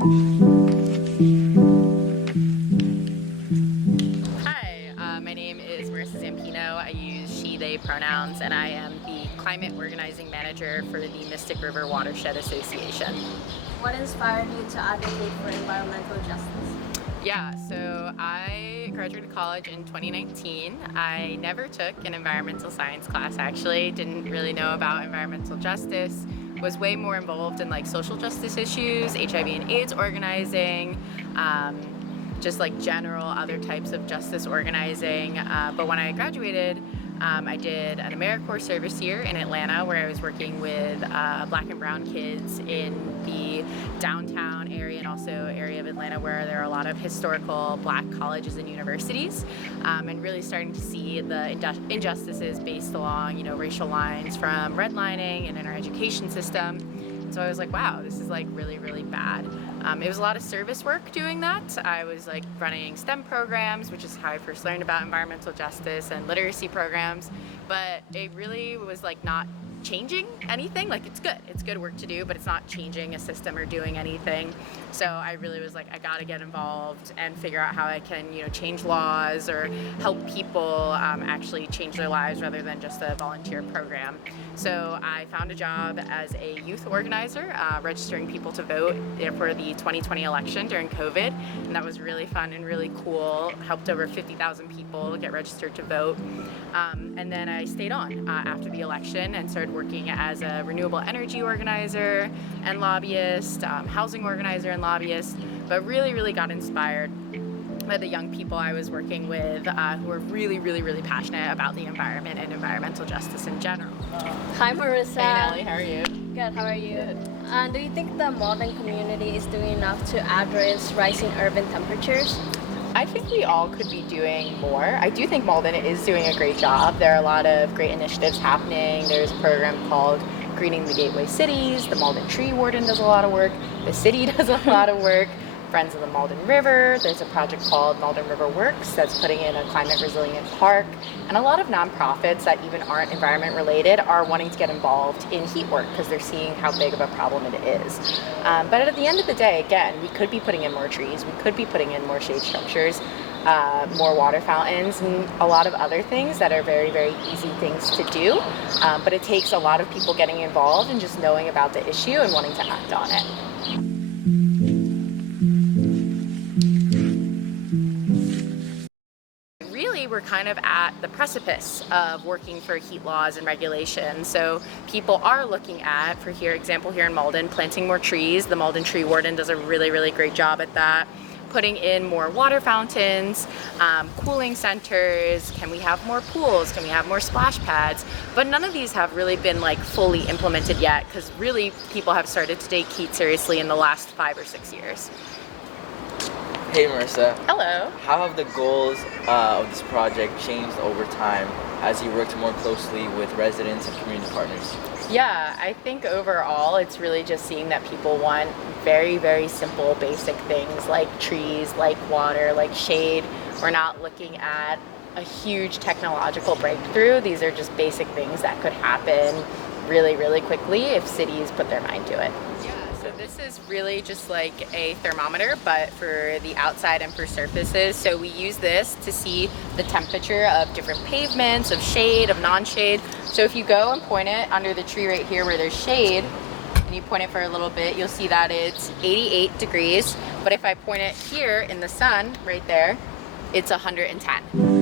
Hi, my name is Marissa Zampino. I use she, they pronouns, and I am the Climate Organizing Manager for the Mystic River Watershed Association. What inspired you to advocate for environmental justice? Yeah, so I graduated college in 2019. I never took an environmental science class, actually. Didn't really know about environmental justice. Was way more involved in like social justice issues, HIV and AIDS organizing, just like general other types of justice organizing. But when I graduated, I did an AmeriCorps service year in Atlanta where I was working with black and brown kids in the downtown area and also area of Atlanta where there are a lot of historical black colleges and universities, and really starting to see the injustices based along, racial lines from redlining and in our education system. So I was like, wow, this is like really, really bad. It was a lot of service work doing that. I was like running STEM programs, which is how I first learned about environmental justice, and literacy programs, but it really was like not changing anything. Like it's good work to do, but it's not changing a system or doing anything. So I really was like, I gotta get involved and figure out how I can, change laws or help people actually change their lives rather than just a volunteer program. So I found a job as a youth organizer, registering people to vote for the 2020 election during COVID, and that was really fun and really cool. Helped over 50,000 people get registered to vote. And then I stayed on after the election and started working as a renewable energy organizer and lobbyist, housing organizer and lobbyist, but really, really got inspired by the young people I was working with who were really, really, really passionate about the environment and environmental justice in general. Hi, Marissa. Hey, Nellie, how are you? Good, how are you? Good. Do you think the Malden community is doing enough to address rising urban temperatures? I think we all could be doing more. I do think Malden is doing a great job. There are a lot of great initiatives happening. There's a program called Greening the Gateway Cities. The Malden Tree Warden does a lot of work. The city does a lot of work. Friends of the Malden River. There's a project called Malden River Works that's putting in a climate resilient park. And a lot of nonprofits that even aren't environment related are wanting to get involved in heat work because they're seeing how big of a problem it is. But at the end of the day, again, we could be putting in more trees. We could be putting in more shade structures, more water fountains, and a lot of other things that are very, very easy things to do. But it takes a lot of people getting involved and just knowing about the issue and wanting to act on it. We're kind of at the precipice of working for heat laws and regulations. So people are looking at, for example, here in Malden, planting more trees. The Malden Tree Warden does a really, really great job at that. Putting in more water fountains, cooling centers. Can we have more pools? Can we have more splash pads? But none of these have really been like fully implemented yet because really people have started to take heat seriously in the last 5 or 6 years. Hey Marissa. Hello. How have the goals of this project changed over time as you worked more closely with residents and community partners? Yeah, I think overall it's really just seeing that people want very, very simple, basic things like trees, like water, like shade. We're not looking at a huge technological breakthrough. These are just basic things that could happen really, really quickly if cities put their mind to it. So this is really just like a thermometer, but for the outside and for surfaces. So we use this to see the temperature of different pavements, of shade, of non-shade. So if you go and point it under the tree right here where there's shade, and you point it for a little bit, you'll see that it's 88 degrees. But if I point it here in the sun, right there, it's 110.